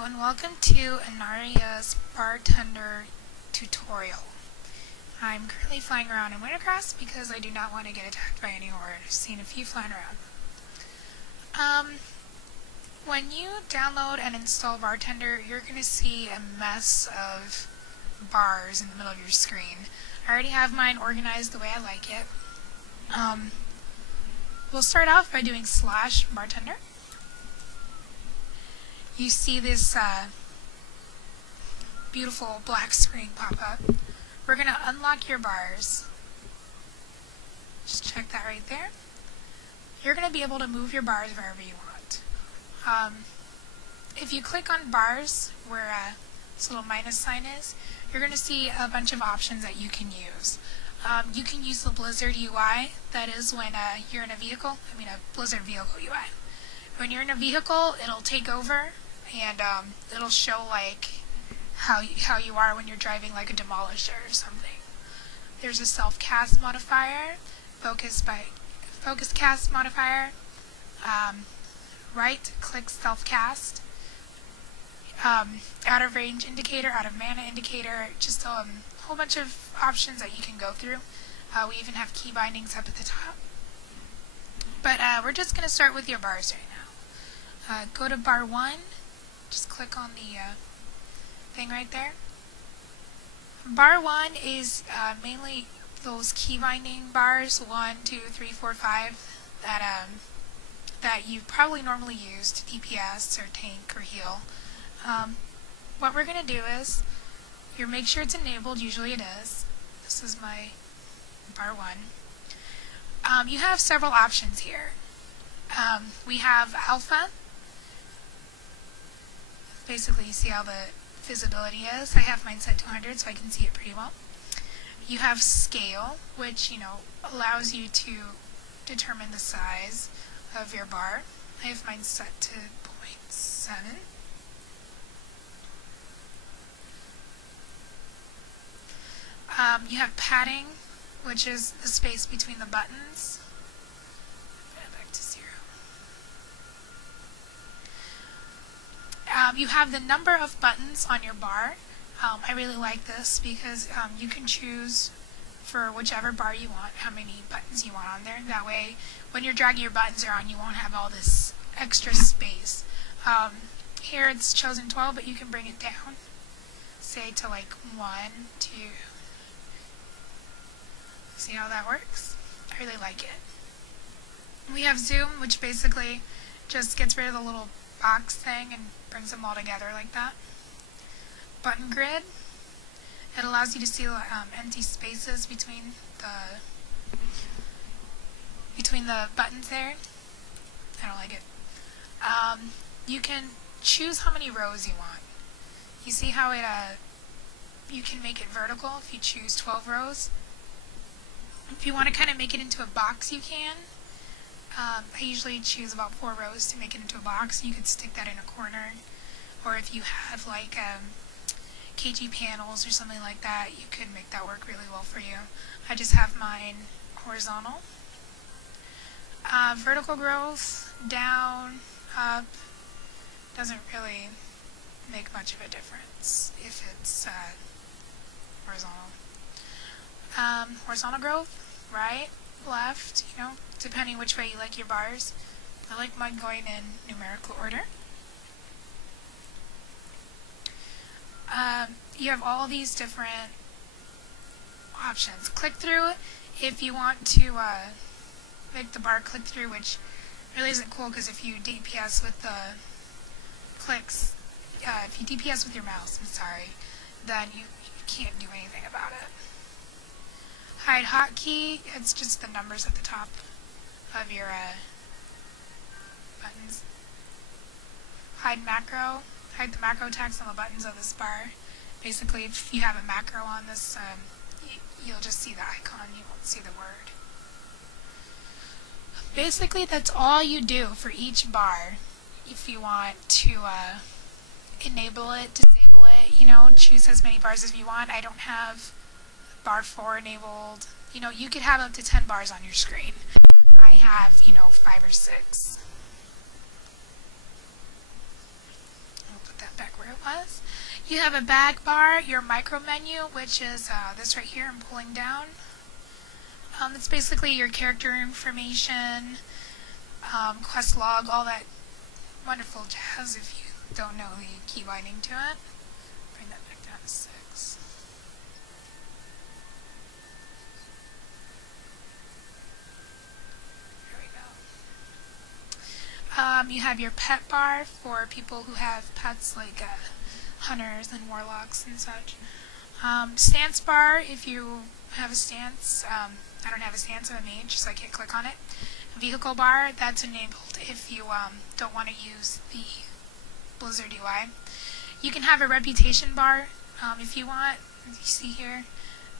Hello and welcome to Anaria's Bartender tutorial. I'm currently flying around in Wintercross because I do not want to get attacked by any horde. I've seen a few flying around. When you download and install Bartender, you're going to see a mess of bars in the middle of your screen. I already have mine organized the way I like it. We'll start off by doing /bartender. You see this beautiful black screen pop up. We're going to unlock your bars. Just check that right there. You're going to be able to move your bars wherever you want. If you click on bars, where this little minus sign is, you're going to see a bunch of options that you can use. You can use the Blizzard UI, that is when you're in a vehicle, a Blizzard vehicle UI. When you're in a vehicle, it'll take over and it'll show like how you are when you're driving like a demolisher or something. There's a self-cast modifier, focus cast modifier, right click self-cast, out of range indicator, out of mana indicator, just a whole bunch of options that you can go through. We even have key bindings up at the top. But we're just going to start with your bars right now. Go to bar 1, just click on the thing right there. Bar 1 is mainly those key binding bars, 1, 2, 3, 4, 5, that you probably normally use to DPS or tank or heal. What we're going to do is, you make sure it's enabled, usually it is. This is my bar 1. You have several options here. We have alpha. Basically, you see how the visibility is. I have mine set to 100 so I can see it pretty well. You have scale, which allows you to determine the size of your bar. I have mine set to 0.7. You have padding, which is the space between the buttons. Back to 0. You have the number of buttons on your bar. I really like this because you can choose for whichever bar you want how many buttons you want on there. That way, when you're dragging your buttons around, you won't have all this extra space. Here it's chosen 12, but you can bring it down, say to like 1, 2. See how that works? I really like it. We have zoom, which basically just gets rid of the little box thing and brings them all together like that. Button grid. It allows you to see empty spaces between the buttons there. I don't like it. You can choose how many rows you want. You see how it you can make it vertical if you choose 12 rows. If you want to kind of make it into a box, you can. I usually choose about 4 rows to make it into a box. You could stick that in a corner. Or if you have like KG panels or something like that, you could make that work really well for you. I just have mine horizontal. Vertical growth, down, up, doesn't really make much of a difference if it's horizontal. Horizontal growth, right, left, depending which way you like your bars. I like mine going in numerical order. You have all these different options. Click through if you want to make the bar click through, which really isn't cool because if you DPS with the clicks, if you DPS with your mouse, then you can't do anything about it. Hide hotkey, it's just the numbers at the top of your buttons. Hide macro, hide the macro text on the buttons of this bar. Basically, if you have a macro on this, you'll just see the icon, you won't see the word. Basically, that's all you do for each bar. If you want to enable it, disable it, choose as many bars as you want. I don't have bar 4 enabled. You could have up to 10 bars on your screen. I have, 5 or 6. I'll put that back was. You have a bag bar, your micro menu, which is this right here. I'm pulling down. It's basically your character information, quest log, all that wonderful jazz. If you don't know the key binding to it, bring that back down to 6. There we go. You have your pet bar for people who have pets like hunters and warlocks and such. Stance bar if you have a stance. I don't have a stance, I'm a mage, so I can't click on it. Vehicle bar, that's enabled if you don't want to use the Blizzard UI. You can have a reputation bar if you want. As you see here,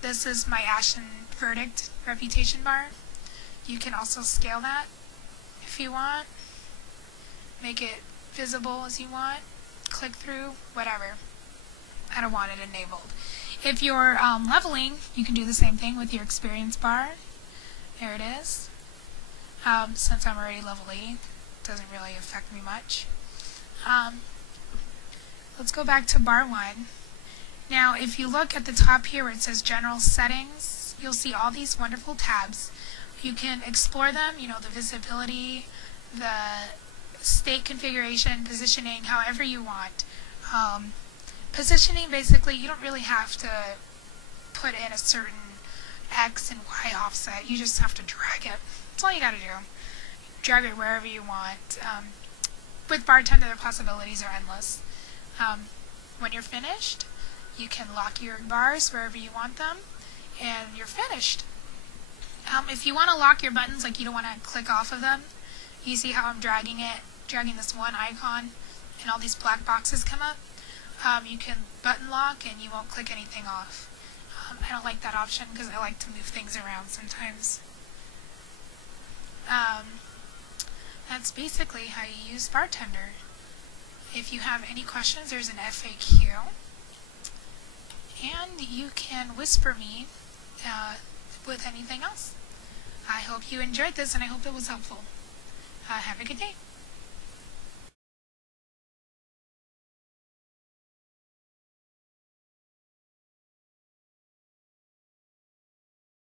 this is my Ashen Verdict reputation bar. You can also scale that if you want. Make it visible as you want. Click through, whatever. I don't want it enabled. If you're leveling, you can do the same thing with your experience bar. There it is. Since I'm already level 80, it doesn't really affect me much. Let's go back to bar 1. Now, if you look at the top here where it says General Settings, you'll see all these wonderful tabs. You can explore them, you know, the visibility, the state configuration, positioning, however you want. Positioning, basically, you don't really have to put in a certain X and Y offset. You just have to drag it. That's all you gotta do. Drag it wherever you want. With Bartender, the possibilities are endless. When you're finished, you can lock your bars wherever you want them, and you're finished. If you want to lock your buttons, like you don't want to click off of them, you see how I'm dragging this one icon, and all these black boxes come up. You can button lock and you won't click anything off. I don't like that option because I like to move things around sometimes. That's basically how you use Bartender. If you have any questions, there's an FAQ. And you can whisper me with anything else. I hope you enjoyed this and I hope it was helpful. Have a good day.